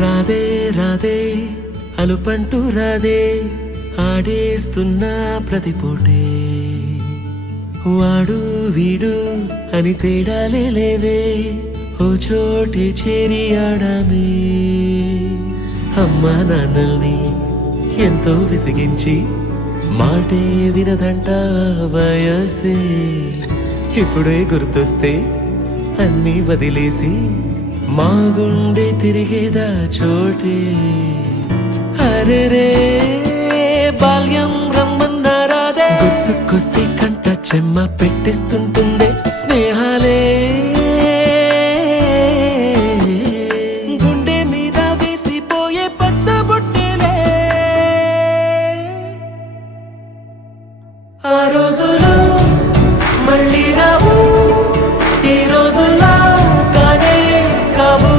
రాధే రాధే అలుపంటూ రాధే ఆడేస్తున్నా ప్రతిపోటే వాడు వీడు అని తేడాలే లేవే ఓ చోటే చేరి ఆడామే అమ్మా నాన్నల్ని ఎంతో విసిగించి మాటే వినదంట వయసే ఇప్పుడే గుర్తొస్తే అన్నీ వదిలేసి మా గుండె తిరిగేదా చోటే అరే రే బాల్యం రమ్మన్నారాదే గుర్తుకొస్తే కంట చెమ్మ పెట్టిస్తుంటుందే స్నేహాలే గుండె మీద వేసిపోయే పచ్చబొట్టేలే ఆ రోజులు మళ్ళీ రావు ఈ రోజుల్లో కానే కావు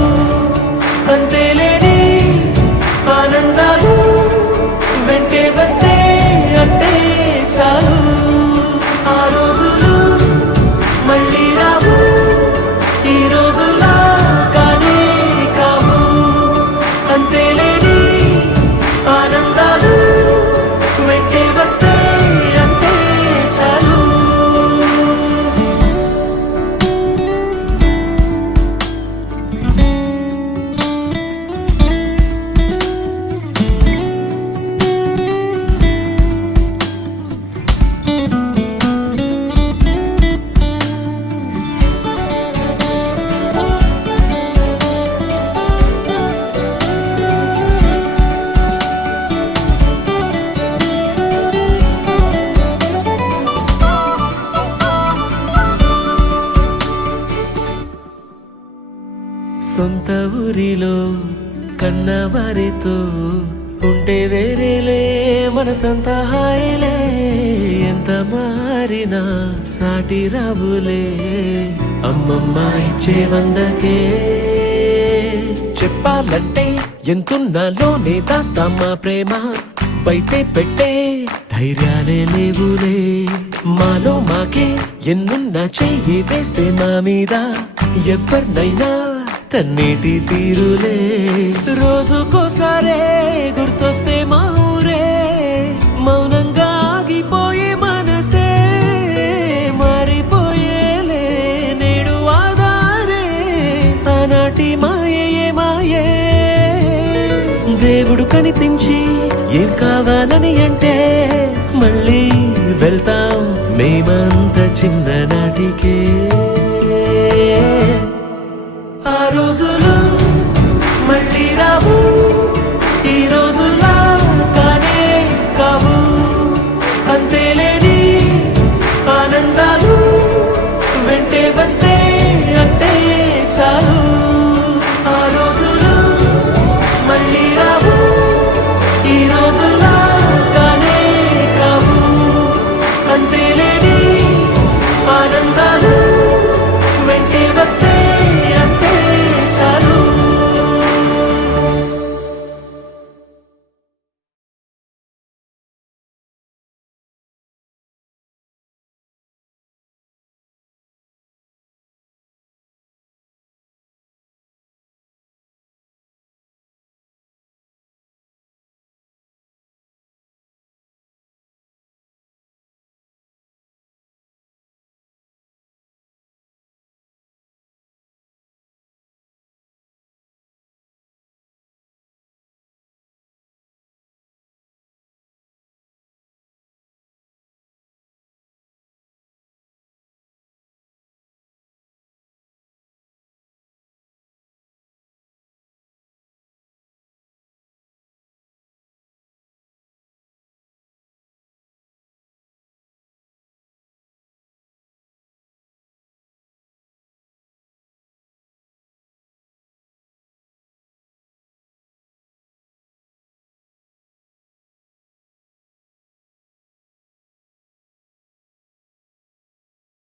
అంతేలేని ఆనందాలు వెంటే వస్తే అంటే చాలు ఆ రోజులు మళ్ళీ రావు ఈ రోజుల్లో కానే కావు అంతేలేని ఆనందాలు వెంటే వస్తే అంటే చాలు సొంత ఊరిలో కన్నవారితో ఉంటే వేరేలే మనసంత హాయిలే ఎంత మారినా సాటి రావులే అమ్మమ్మ ఇచ్చే వందకే చెప్పాలంటే ఎంతున్నాలోనే దాస్తామా ప్రేమ బయటే పెట్టే ధైర్యాలే లేవులే మాలో మాకే ఎన్నున్నా చెయ్యి వేస్తే మా మీద ఎవరినైనా తన్నేటి తీరులే రోజుకోసారే గుర్తొస్తే మా ఊరే మౌనంగా ఆగిపోయే మనసే మారిపోయేలే నేడు ఆధారే ఆనాటి మాయే మాయే దేవుడు కనిపించి ఏం కావాలని అంటే మళ్ళీ వెళ్తాం మేమంత చిన్ననాటికే ఆ రోజులు మళ్ళీ రావు